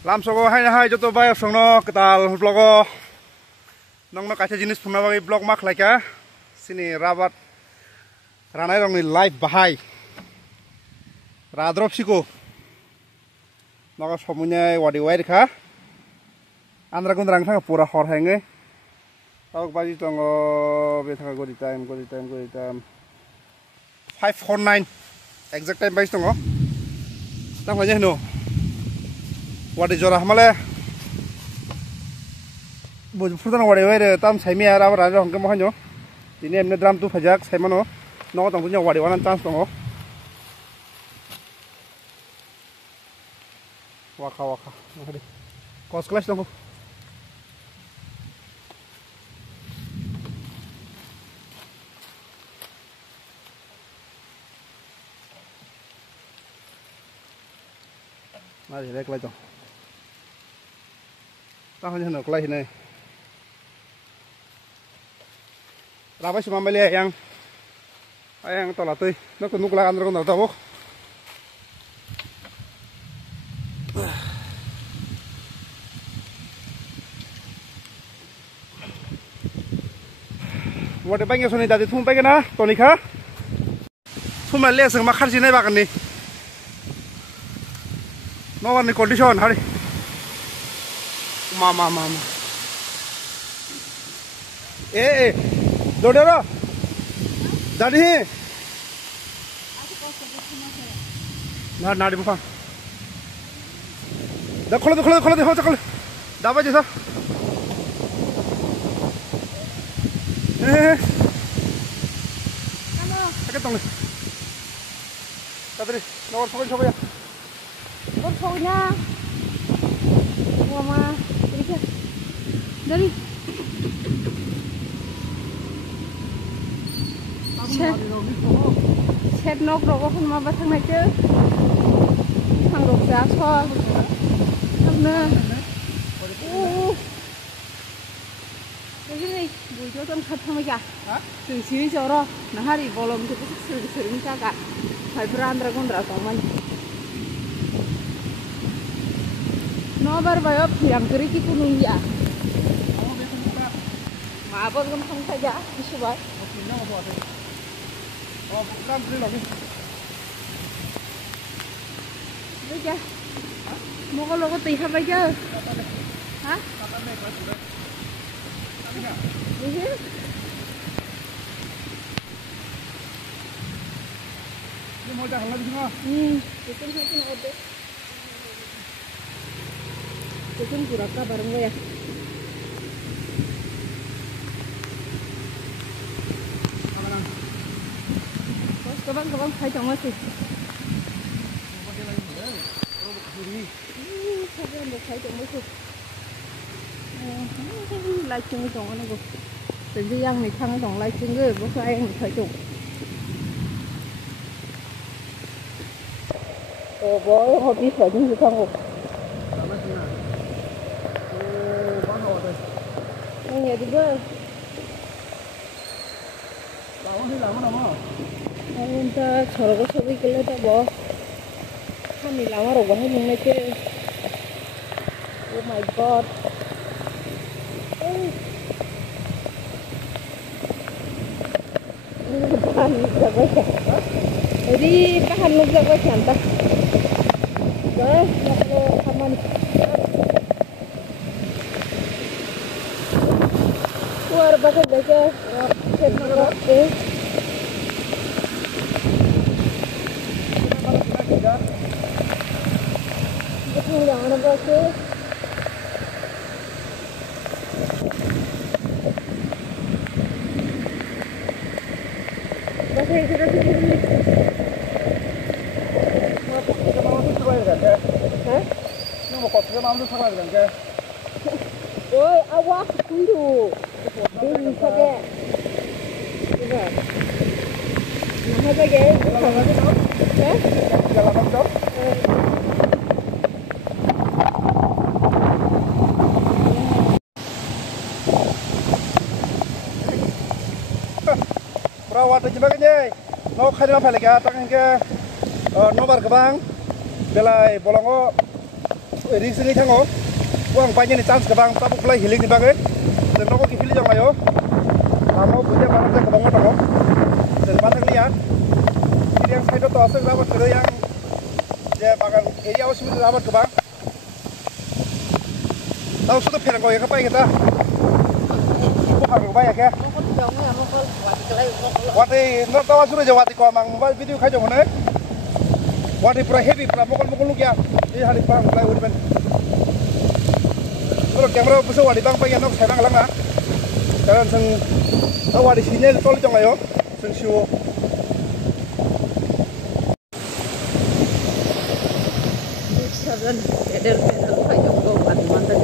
Lamsogo hai joto bayo songno ketal vlogo nongno kaisa jinis phuna bagi vlog mak laika sini rabat ranai rongni live bahai radrop siko nogo somunya wadi wai kha andra kundrang thang pura hor henge tawak baji tongo betha godi time 549 exact time baji tongo tang hoje no wadi jora hamale buj furtan wadi wai tam saimi ara ara hongke mohanyo ini emne drum tu phajak saimano no tong punya wadi wanan chance tongo waka hadi kos kelas tongo mari rek lai tong tao hanya nak lagi nih. Rapai cuma beli yang tolak tuh, nak tunduk lagan terus nggak tahu. Wadah banyak soni tadi tuh pengen na, tonika. Tuh malah seng makan sini bakan nih. Nawan nih kondisi hari. Mama. Dodero. Dari. Nah di bukan. Dah kalau deh, cakal. Dah apa jasa? Sakit tong. Tadi, nawar coba ya. Pokoknya mama dari set nok rogo kan ma batang naik ke sang rok ja so samne ini bujo ton khatama ya tu sini joro nahari bolom tu sering jaga hai berandra gondra toman nobar bayo yang kiri kita nunggu. Maaf, gampang saja, coba. Oh, bukan beli lagi. Baca. Mau kalau kau tiap aja. Hah? Ini mau dah lagi semua. Itu ada. Itu kuraka bareng ya. Kabang khai chong masih. Kabang được khai chong masih. Lai chung chong nó go. Tự nhiên ăn này khăng chong lai chung cái bữa khai ăn khai chong. Bố họ biết phải chung không? Nghe đi bơ. Kita sorgo sobi kele ta bo kami lama ro bangun ngai ke oh my god kan jaga ya jadi kahan lu jaga santai bah kalau aman luar biasa jaga set nomor jangan apa sih? Bahasa itu dah sendiri. Mau kita mau tu sesuai dengan ke? Hah? Mau kita mau tu sesuai dengan ke? Oh, awak dulu. Dulu saja. Coba. Nah, apa ke? Hah? Jalan apa? Perawat jebaknya, mau khadir apa lagi? Tangan ke nomor kebang, belai bolongo risk ngai thango wang pa ni chance kabang ta buklai hiling ni bagai jeng no ki fili jang ayo lama buja barang ja kabang tongo jeng bathak liya yang side to asal rabat kero yang je bagan area osmi rabat kabang tau sudah ferang ko ya kapai kita ko har ko ya ke wati no tawa sure je wati ko mang mobile video khai jong ne wati pura heavy pura mokol lu kya ini hari pang mulai udah ben kalau kamera besar wati bang pengen nok saya lang na karena seng wati sini tol jong ayo seng siwo Saban pedal khai jong ko wati mantap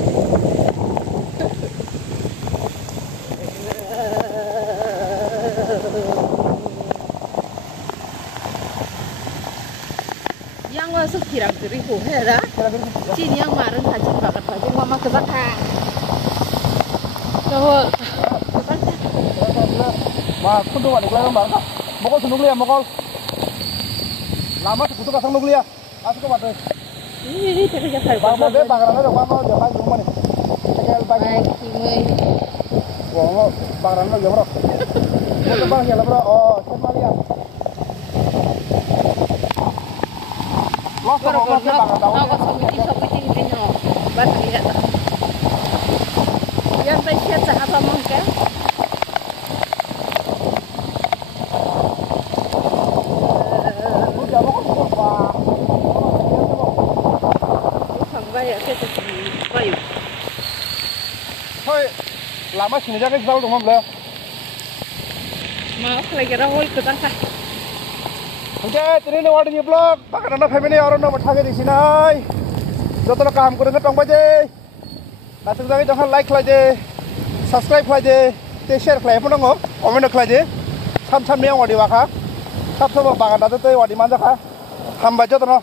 yang masuk kira-kira ho hera cin yang marun hajin bakat hajin mama kebaka kalau ma kundu wadi kala bang mokol sunung liya mokol lama kutu ka sanung liya asu ko mate ini tadi jasa bang mo de bagarana de bang mo de bang rumah ni tegal bang kimai wo bagarana de bro mo bang ya bro oh sama liya Kalau kau sampai di no, baru lihat. Yang tersihat apa mungkin? Sampai ya kita bayu. Hoi, lama sini jaga jauh dong bela. Mau lagi rahul ketangkah. Oke, ini nih wadah vlog. Bahkan anak family orang nak bertanya di sini. Jatuh nak kaham kurang ketong baje. Nanti kita jangan like lagi, subscribe lagi, share lagi pun dong. Komen lagi. Sam-sam ni yang wadah wakha. Sab-sab bahkan nanti tu wadah mana kah? Ham baca tu no.